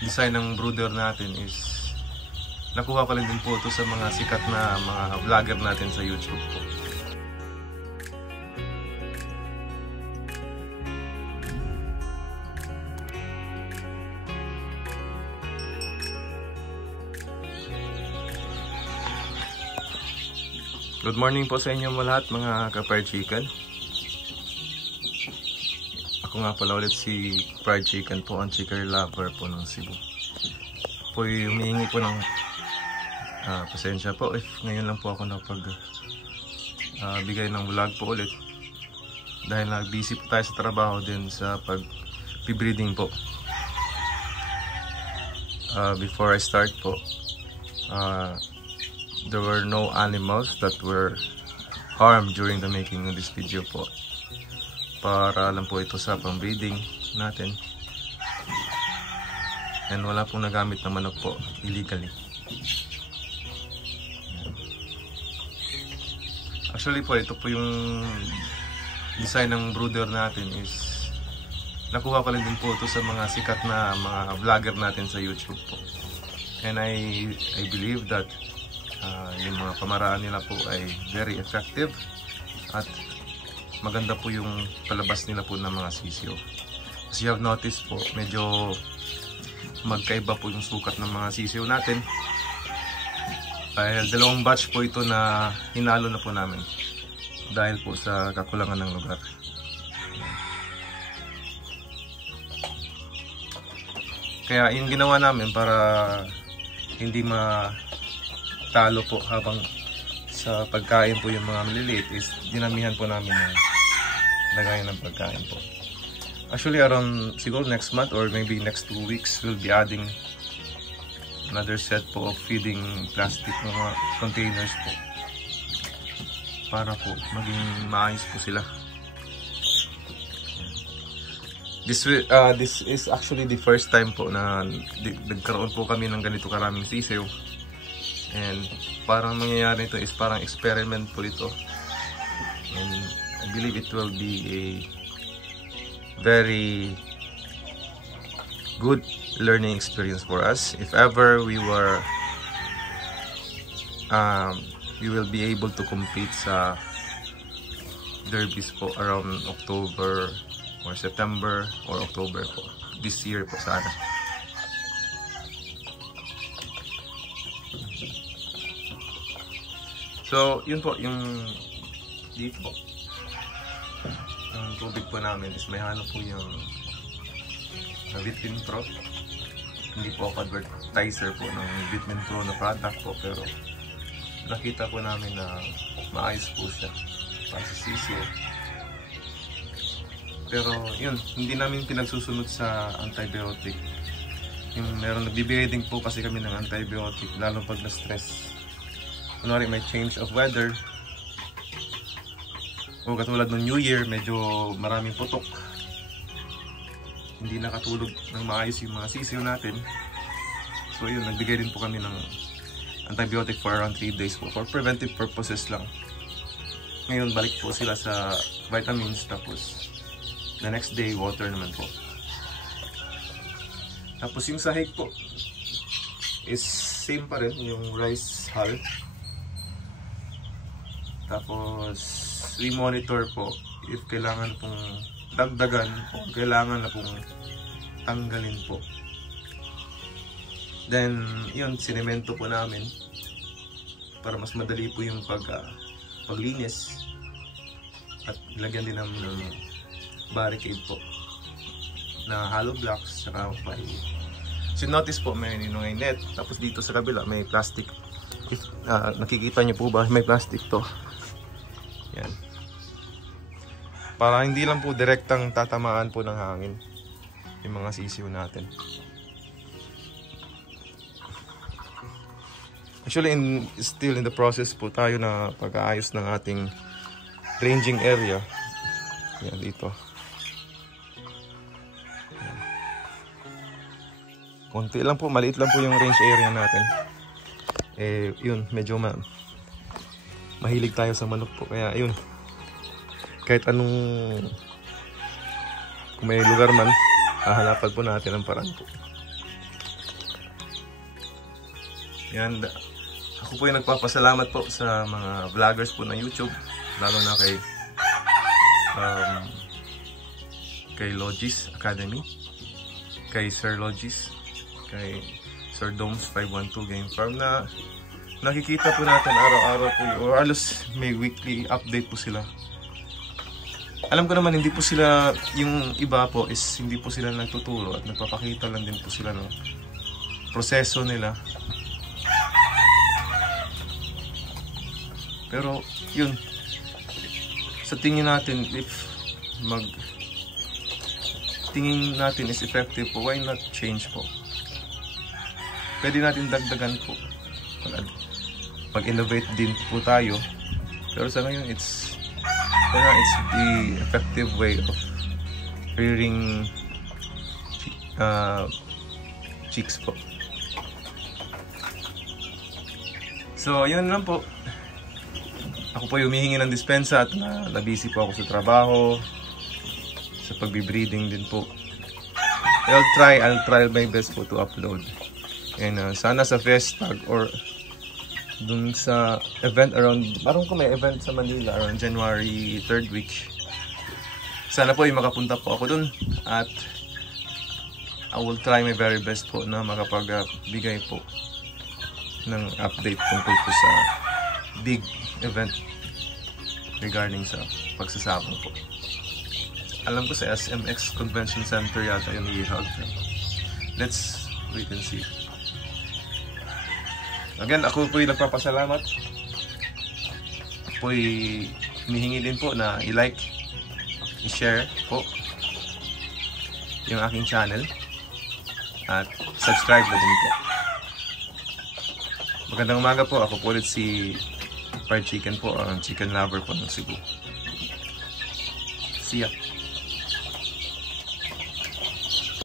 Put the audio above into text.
design ng brooder natin is nakuha ko rin din po ito sa mga sikat na mga vlogger natin sa YouTube po. Good morning po sa inyo lahat mga ka-fried chicken. Ako nga pala ulit si Fried Chicken po, ang chicken lover po ng Cebu. Po humihingi po ng pasensya po if ngayon lang po ako bigay ng vlog po ulit. Dahil busy po tayo sa trabaho din sa pag-breeding po. Before I start po, there were no animals that were harmed during the making of this video po. Para lang po ito sa pang-breeding natin. And wala pong nagamit na manok po illegally. Actually po, ito po yung design ng brooder natin is nakuha ko rin din po ito sa mga sikat na mga vlogger natin sa YouTube po. And I believe that yung mga pamaraan nila po ay very effective at maganda po yung palabas nila po ng mga sisiyo. As you have noticed po, medyo magkaiba po yung sukat ng mga sisiyo natin. Dahil dalawang batch po ito na hinalo na po namin dahil po sa kakulangan ng lugar. Kaya yung ginawa namin para hindi talo po habang sa pagkain po yung mga maliliit is dinamihan po namin yung lagayan ng pagkain po. Actually around siguro next month or maybe next 2 weeks we'll be adding another set po of feeding plastic mga containers po para po maging maayos po sila. This is actually the first time po na nagkaroon po kami ng ganito karaming sisiyo. And parang mangyayari ito is parang experiment po ito. And I believe it will be a very good learning experience for us. If ever we will be able to compete sa derbies po around October or September or October po. This year po sana. So, yun po, yung dito po. Yung tubig po namin is may halo po yung Vitamin Pro. Hindi po ako advertiser po ng Vitamin Pro na product po, pero nakita po namin na maayos po siya para sa sisiyo. Pero yun, hindi namin pinagsusunod sa antibiotic. Yung meron nagbibigay din po kasi kami ng antibiotic, lalo pag na-stress. Kunwari may change of weather o katulad ng New Year, medyo maraming putok, hindi nakatulog ng maayos yung mga sisiyo natin. So yun, nagbigay din po kami ng antibiotic for around 3 days po for preventive purposes lang. Ngayon balik po sila sa vitamins, tapos the next day water naman po. Tapos yung sahig po is same pa rin, yung rice hull. Tapos i-monitor po if kailangan pong dagdagan o kailangan na pong tanggalin po. Then yun, sinemento po namin para mas madali po yung paglinis, at lagyan din namin ng barricade po na hollow blocks saka plywood. So notice po may net, tapos dito sa kabila may plastic. If nakikita nyo po ba, may plastic to. Yan. Para hindi lang po direktang tatamaan po ng hangin yung mga sisiyo natin. Actually, still in the process po tayo na pag-aayos ng ating ranging area. Yan dito. Yan. Konti lang po, maliit lang po yung range area natin. Yun, medyo mahilig tayo sa manok po, kaya yun, kahit anong, kung may lugar man, hahanapan po natin ang paraan po. And ako po yung nagpapasalamat po sa mga vloggers po ng YouTube, lalo na kay Logis Academy, kay Sir Logis, kay Sir Domes 512 Game Farm, na nakikita po natin araw-araw po, or alos may weekly update po sila. Alam ko naman hindi po sila, yung iba po is hindi po sila nagtuturo at nagpapakita lang din po sila ng proseso nila. Pero yun, sa tingin natin, if tingin natin is effective po, why not change po? Pwede natin dagdagan po. Pag-innovate din po tayo. Pero sa ngayon, it's the effective way of rearing chicks po. So, yun lang po. Ako po yung humihingi ng dispensa at na-busy po ako sa trabaho, sa pagbe-breeding din po. I'll try my best po to upload. And sana sa Festag or dun sa event around, parang ko may event sa Manila around January 3rd week. Sana po yung makapunta po ako dun at I will try my very best po na makapagbigay po ng update tungkol po sa big event regarding sa pagsasabong po. Alam ko sa SMX Convention Center yata yung i-hug. Let's wait and see. Again, ako po yung nagpapasalamat. Po hinihingi din po na i-like, i-share po yung aking channel at subscribe na din po. Magandang umaga po. Ako po ulit si Fried Chicken po, ang chicken lover po ng Cebu. See ya!